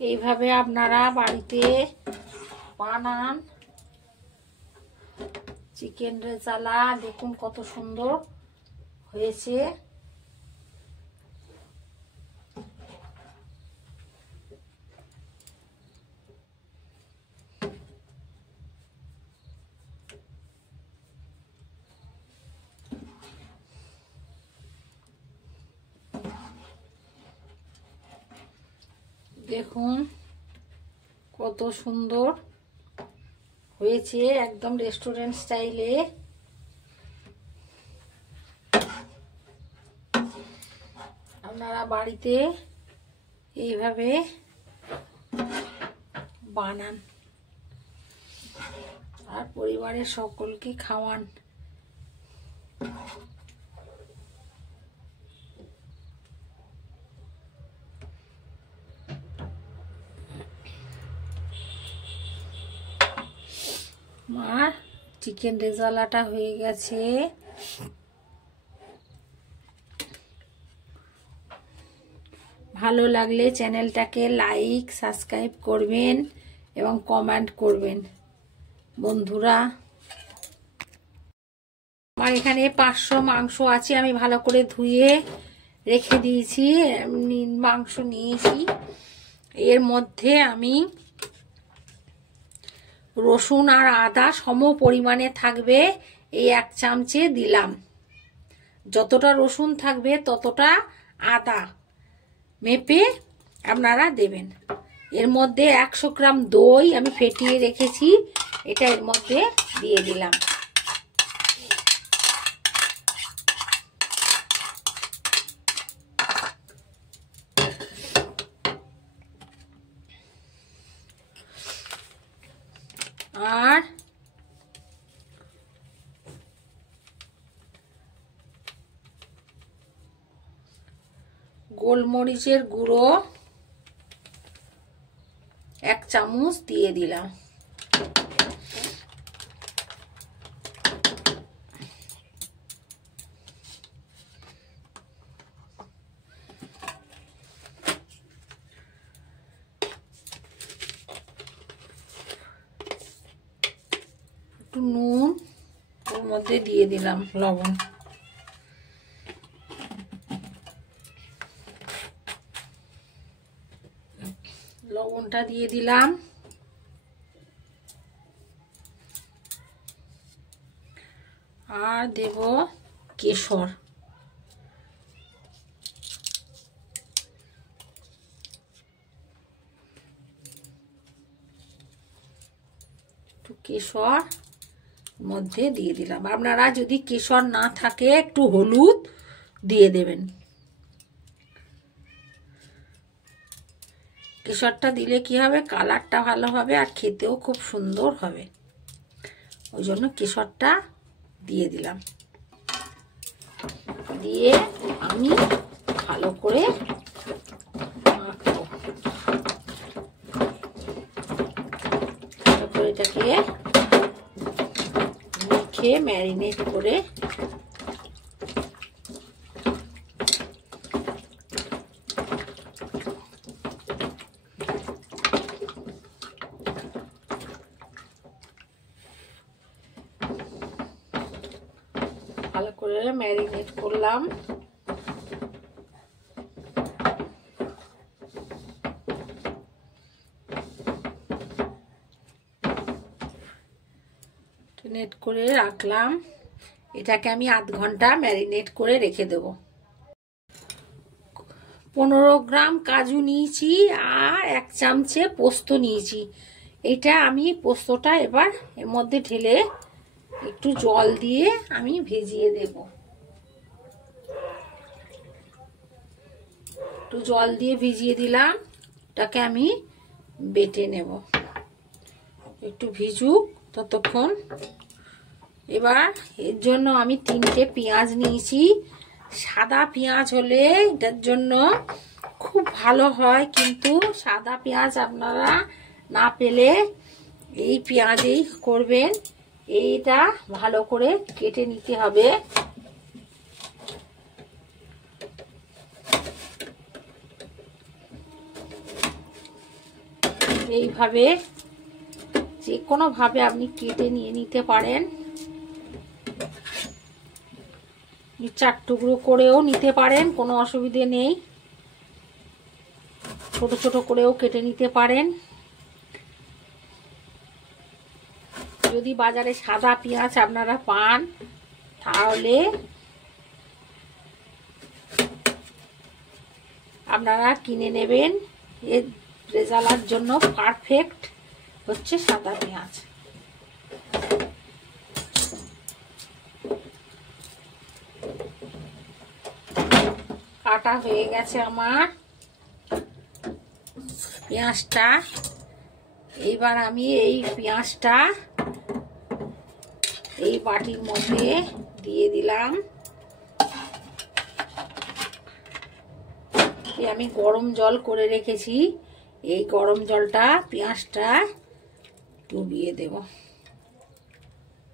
এইভাবে আপনারা বাড়িতে বানান চিকেন রেজালা। দেখুন কত সুন্দর হয়েছে। দেখুন কত সুন্দর হয়েছে, একদম রেস্টুরেন্ট স্টাইলে। আপনারা বাড়িতে এইভাবে বানান আর পরিবারের সকলকে খাওয়ান। আমার চিকেন রেজালাটা হয়ে গেছে। ভালো লাগলে চ্যানেলটাকে লাইক সাবস্ক্রাইব করবেন এবং কমেন্ট করবেন বন্ধুরা। আমার এখানে 500 মাংস আছে, আমি ভালো করে ধুয়ে রেখে দিয়েছি। মাংস নিয়েছি, এর মধ্যে আমি রসুন আর আদা সম পরিমাণে থাকবে এই 1 চামচে দিলাম। যতটা রসুন থাকবে ততটা আদা মেপে আপনারা দেবেন। এর মধ্যে 100 গ্রাম দই আমি ফেটিয়ে রেখেছি, এটা এর মধ্যে দিয়ে দিলাম। আর গোলমরিচের গুঁড়ো 1 চামচ দিয়ে দিলাম। একটু নুন ওর মধ্যে দিয়ে দিলাম, লবণ। লবণটা দিয়ে দিলাম। আর দেব কেশর। একটু কেশর মধ্যে দিয়ে দিলাম। আপনারা যদি কেশর না থাকে একটু হলুদ দিয়ে দেবেন। কেশরটা দিলে কি হবে, কালারটা ভালো হবে আর খেতেও খুব সুন্দর হবে, ওই জন্য কেশরটা দিয়ে দিলাম। দিয়ে আমি ভালো করে মাখবো। ভালো করে এটাকে মেখে ম্যারিনেট করে ভালো করে ম্যারিনেট করলাম। ম্যারিনেট করে রাখলাম। এটাকে আমি আধ ঘন্টা ম্যারিনেট করে রেখে দেব। 15 গ্রাম কাজু নিয়েছি আর 1 চামচে পোস্ত নিয়েছি। এটা আমি পোস্তটা এবার এর মধ্যে ঢেলে একটু জল দিয়ে আমি ভিজিয়ে দেব। একটু জল দিয়ে ভিজিয়ে দিলাম, এটাকে আমি বেটে নেব। একটু ভিজুক ততক্ষণ। এবার এর জন্য আমি 3টে পেঁয়াজ নিয়েছি। সাদা পেঁয়াজ হলে এটার জন্য খুব ভালো হয়, কিন্তু সাদা পেঁয়াজ আপনারা না পেলে এই পেঁয়াজেই করবেন। এইটা ভালো করে কেটে নিতে হবে। এইভাবে যে কোনো ভাবে আপনি কেটে নিয়ে নিতে পারেন, 4 টুকরো করেও নিতে পারেন, কোনো অসুবিধে নেই। ছোট ছোট করেও কেটে নিতে পারেন। যদি বাজারে সাদা পেঁয়াজ আপনারা পান তাহলে আপনারা কিনে নেবেন। এর রেজাল্টের জন্য পারফেক্ট হচ্ছে সাদা পেঁয়াজ। কাটা হয়ে গেছে আমার পেঁয়াজটা। এইবার আমি এই পেঁয়াজটা এই বাটির মধ্যে দিয়ে দিলাম। আমি গরম জল করে রেখেছি, এই গরম জলটা পেঁয়াজটা ডুবিয়ে দেব,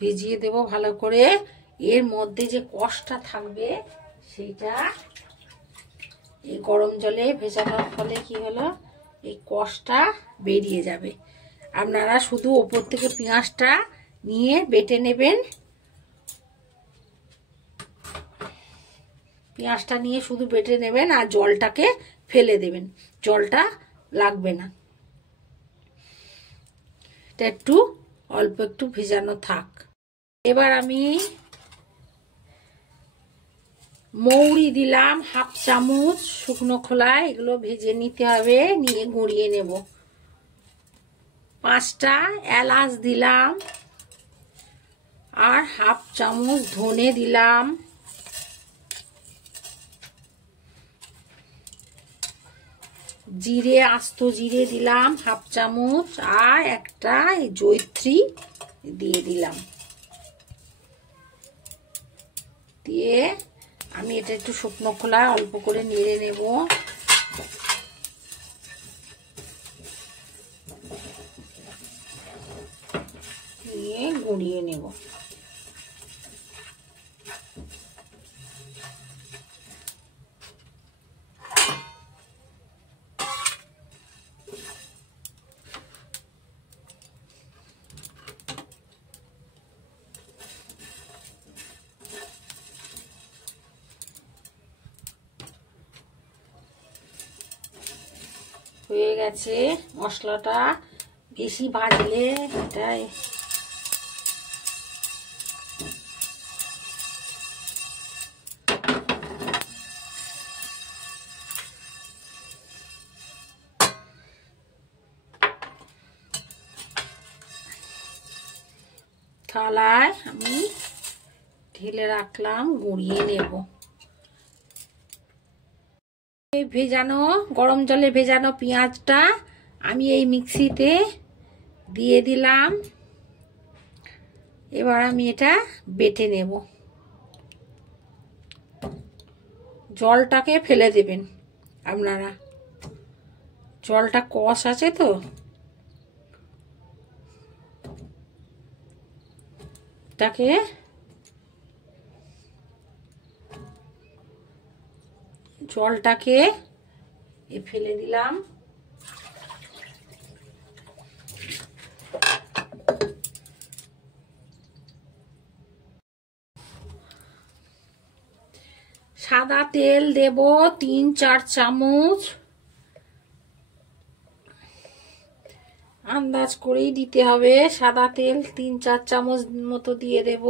ভিজিয়ে দেব ভালো করে। এর মধ্যে যে কষটা থাকবে সেইটা এই গরম জলে ভেজানোর ফলে কি হলো, এই কষটা বেরিয়ে যাবে। আপনারা শুধু ওপর থেকে পেঁয়াজটা নিয়ে বেটে নেবেন, পেঁয়াজটা নিয়ে শুধু বেটে নেবেন আর জলটাকে ফেলে দেবেন, জলটা লাগবে না। এটা একটু অল্প একটু ভেজানো থাক। এবার আমি মৌরি দিলাম 1/2 চামচ শুকনো খোলায়, এগুলো ভেজে নিতে হবে, নিয়ে গুঁড়িয়ে নেব। 5টা এলাচ দিলাম আর 1/2 চামচ ধনে দিলাম, জিরে আস্ত জিরে দিলাম 1/2 চামচ, আর একটা জয়িত্রী দিয়ে দিলাম। দিয়ে আমি এটা একটু শুকনো খোলায় অল্প করে নেড়ে নেব। নিয়ে গুঁড়িয়ে নেব। হয়ে গেছে মশলাটা। বেশি ভাজলে এটাই থালায় আমি ঢেলে রাখলাম, গুঁড়িয়ে নেব। ভেজানো গরম জলে ভেজানো পেঁয়াজটা আমি এই মিক্সিতে দিয়ে দিলাম। এবার আমি এটা বেটে নেব। জলটাকে ফেলে দেবেন আপনারা, জলটা কষ আছে তো। এটাকে জলটাকে ফেলে দিলাম। সাদা তেল দেব 3-4 চামচ, আন্দাজ করেই দিতে হবে। সাদা তেল 3-4 চামচ মতো দিয়ে দেব।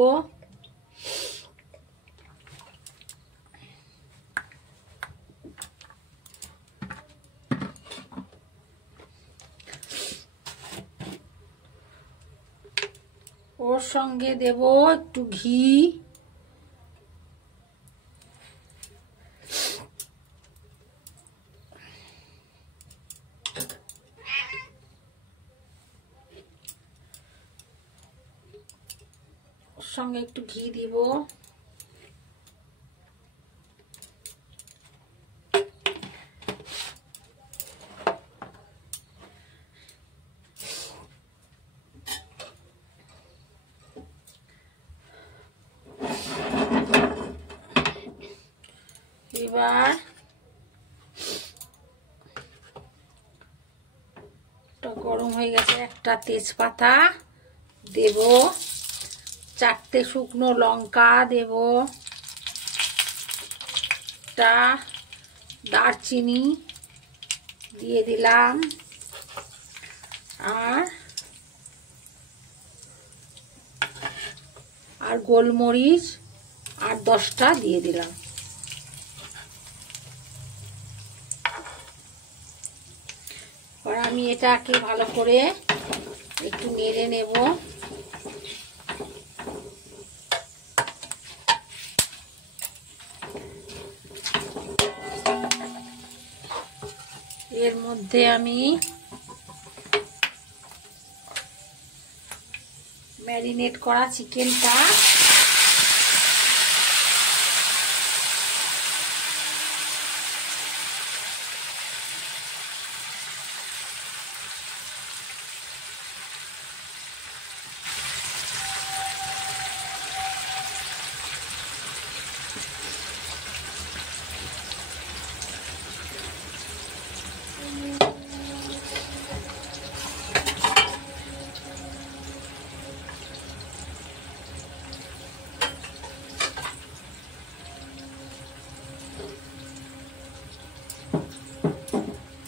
ওর সঙ্গে দেব একটু ঘি, ওর সঙ্গে একটু ঘি দিব। এবার হয়ে গেছে। একটা তেজপাতা দেব, 4টে শুকনো লঙ্কা দেব, একটা দারচিনি দিয়ে দিলাম, আর গোলমরিচ 8-10টা দিয়ে দিলাম। এবার আমি এটাকে ভালো করে একটু নেড়ে নেব। এর মধ্যে আমি ম্যারিনেট করা চিকেনটা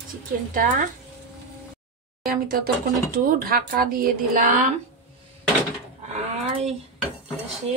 চিকেনটা আমি ততক্ষণ একটু ঢাকা দিয়ে দিলাম। আর গ্যাসে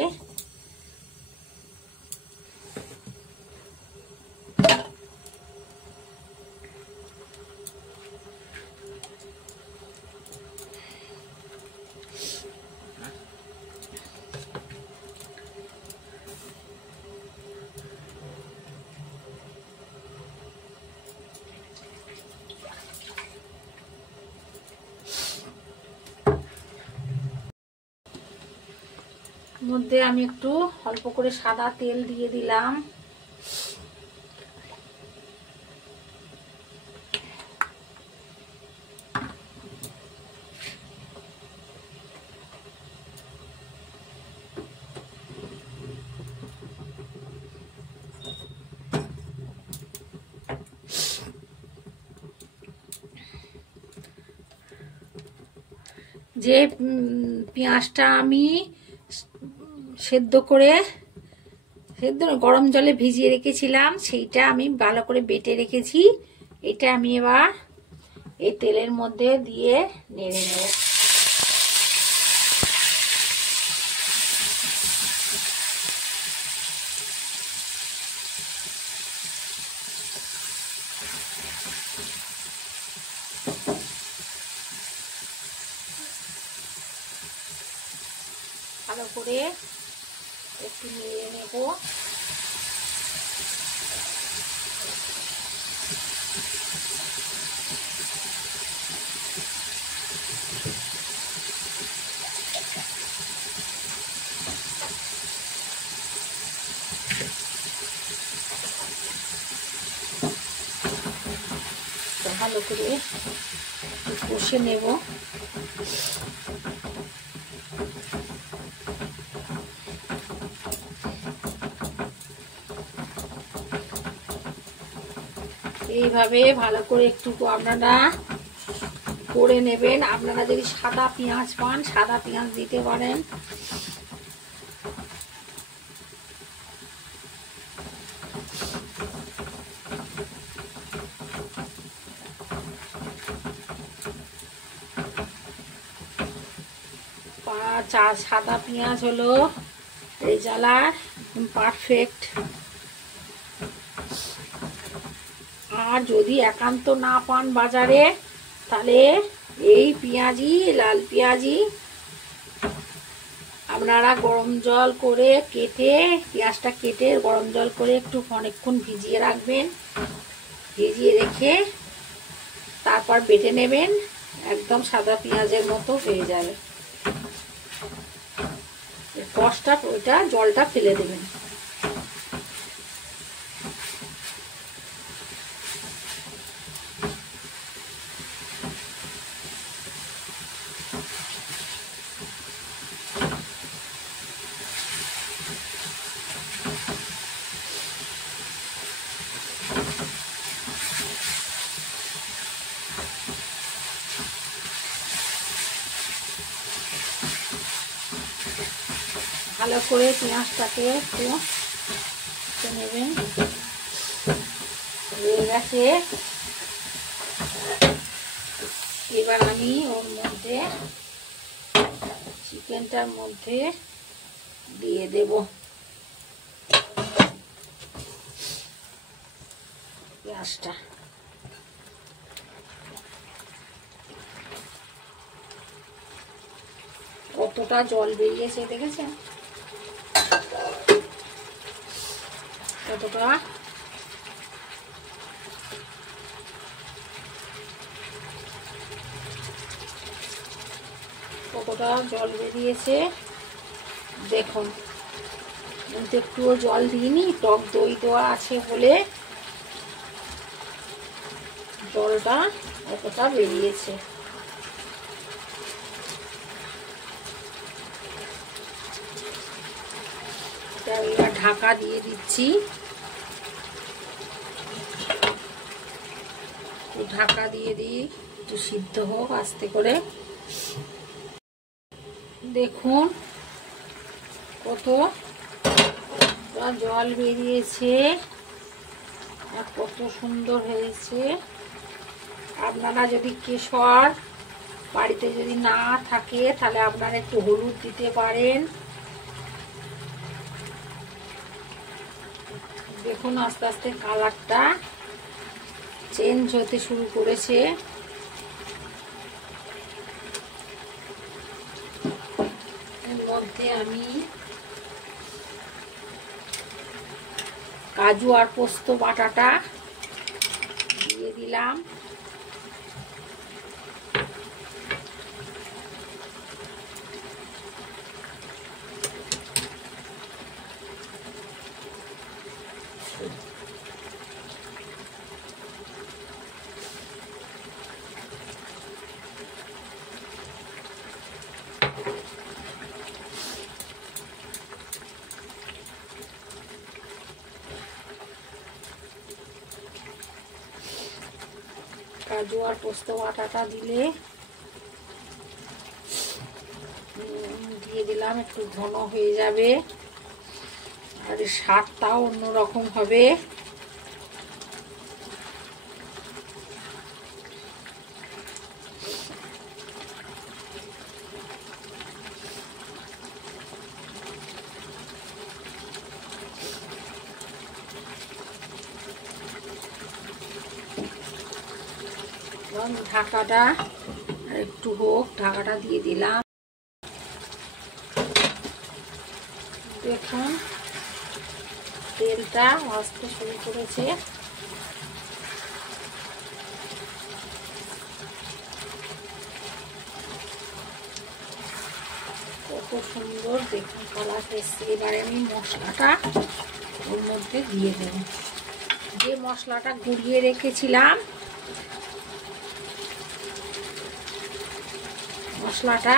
মধ্যে আমি একটু অল্প করে সাদা তেল দিয়ে দিলাম। যে পেঁয়াজটা আমি গরম জলে ভিজিয়ে রেখেছিলাম, সেইটা আমি ভালো করে বেটে রেখেছি। এটা আমি এবার এই তেলের মধ্যে দিয়ে নেড়ে নেব। ভালো করে একটু নেড়ে নেব। ভালো করে কষে নেব। এইভাবে ভালো করে একটু আপনারা করে নেবেন। আপনারা যদি সাদা পেঁয়াজ পান, সাদা পেঁয়াজ দিতে পারেন। সাদা পেঁয়াজ হলো রেজালার পারফেক্ট। আর যদি একান্ত না পান বাজারে, তাহলে এই পেঁয়াজি, লাল পেঁয়াজি আপনারা গরম জল করে পেঁয়াজটা কেটে গরম জল করে একটু অনেকক্ষণ ভিজিয়ে রাখবেন। ভিজিয়ে রেখে তারপর বেটে নেবেন, একদম সাদা পেঁয়াজের মতো হয়ে যাবে। কষটা ওইটা জলটা ফেলে দেবেন। ভালো করে পেঁয়াজটাকে একটু নেবেন। হয়ে গেছে। এবার আমি ওর মধ্যে চিকেনটার মধ্যে দিয়ে দেব পেঁয়াজটা। কতটা জল বেরিয়েছে দেখেছেন? কতটা জল বেরিয়েছে দেখুন। কিন্তু একটুও জল দিইনি, টক দই দেওয়া আছে বলে জলটা এতটা বেরিয়েছে। এবার ঢাকা দিয়ে দিচ্ছি। ঢাকা দিয়ে দিই, একটু সিদ্ধ হোক আস্তে করে। দেখুন কত জল বেরিয়েছে আর কত সুন্দর হয়েছে। আপনারা যদি কেশর বাড়িতে যদি না থাকে তাহলে আপনারা একটু হলুদ দিতে পারেন। দেখুন আস্তে আস্তে কালারটা চেঞ্জ হতে শুরু করেছে। এর মধ্যে আমি কাজু আর পোস্ত বাটাটা দিয়ে দিলাম। কাজু আর পোস্ত বাটাটা দিলে দিয়ে দিলাম, একটু ঘন হয়ে যাবে আর স্বাদটাও অন্যরকম হবে। ঢাকাটা একটু হোক, ঢাকাটা দিয়ে দিলাম। দেখুন তেলটা ভাজতে শুরু করেছে। কত সুন্দর দেখুন কালার এসছে। এবারে আমি মশলাটা ওর মধ্যে দিয়ে দেব। যে মশলাটা গুঁড়িয়ে রেখেছিলাম মশলাটা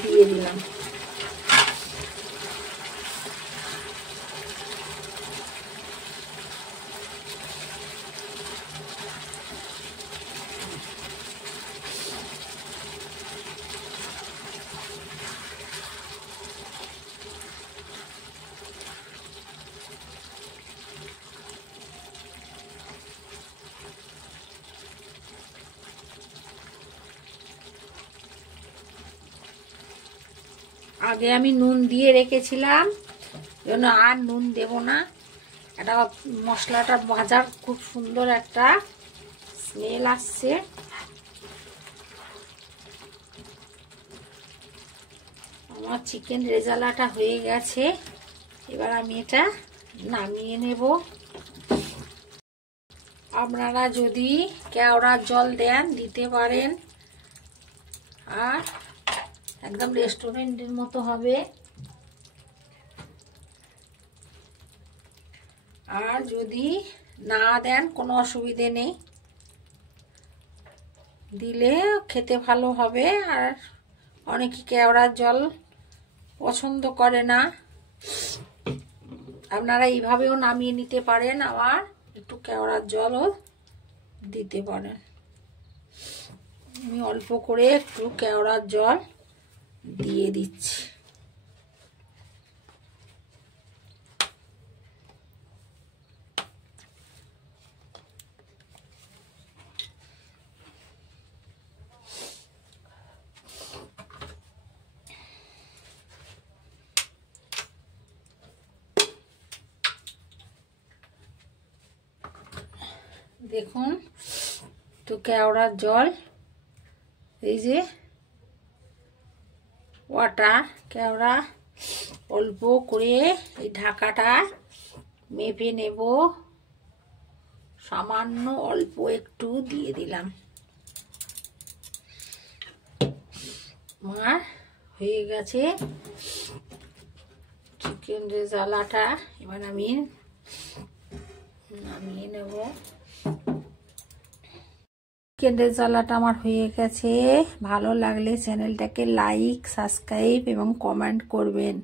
দিয়ে দিলাম। আগে আমি নুন দিয়ে রেখেছিলাম, জন্য আর নুন দেব না। এটা মশলাটা ভাজার খুব সুন্দর একটা স্মেল আসছে। আমার চিকেন রেজালাটা হয়ে গেছে। এবার আমি এটা নামিয়ে নেব। আপনারা যদি কেওড়ার জল দেন দিতে পারেন, আর একদম রেস্টুরেন্টের মতো হবে। আর যদি না দেন কোনো অসুবিধে নেই, দিলে খেতে ভালো হবে। আর অনেকে কেওড়ার জল পছন্দ করে না, আপনারা এইভাবেও নামিয়ে নিতে পারেন, আবার একটু কেওড়ার জলও দিতে পারেন। আমি অল্প করে একটু কেওড়ার জল দিয়ে দিচ্ছি। দেখুন তো কেওড়ার জল, এই যে ওয়াটার কেওড়া, অল্প করে এই ঢাকাটা মেপে নেব, সামান্য অল্প একটু দিয়ে দিলাম। আমার হয়ে গেছে চিকেন রেজালাটা। এবার আমি নামিয়ে নেব। চিকেন রেজালাটা আমার হয়ে গেছে। ভালো লাগলে চ্যানেলটাকে লাইক, সাবস্ক্রাইব এবং কমেন্ট করবেন।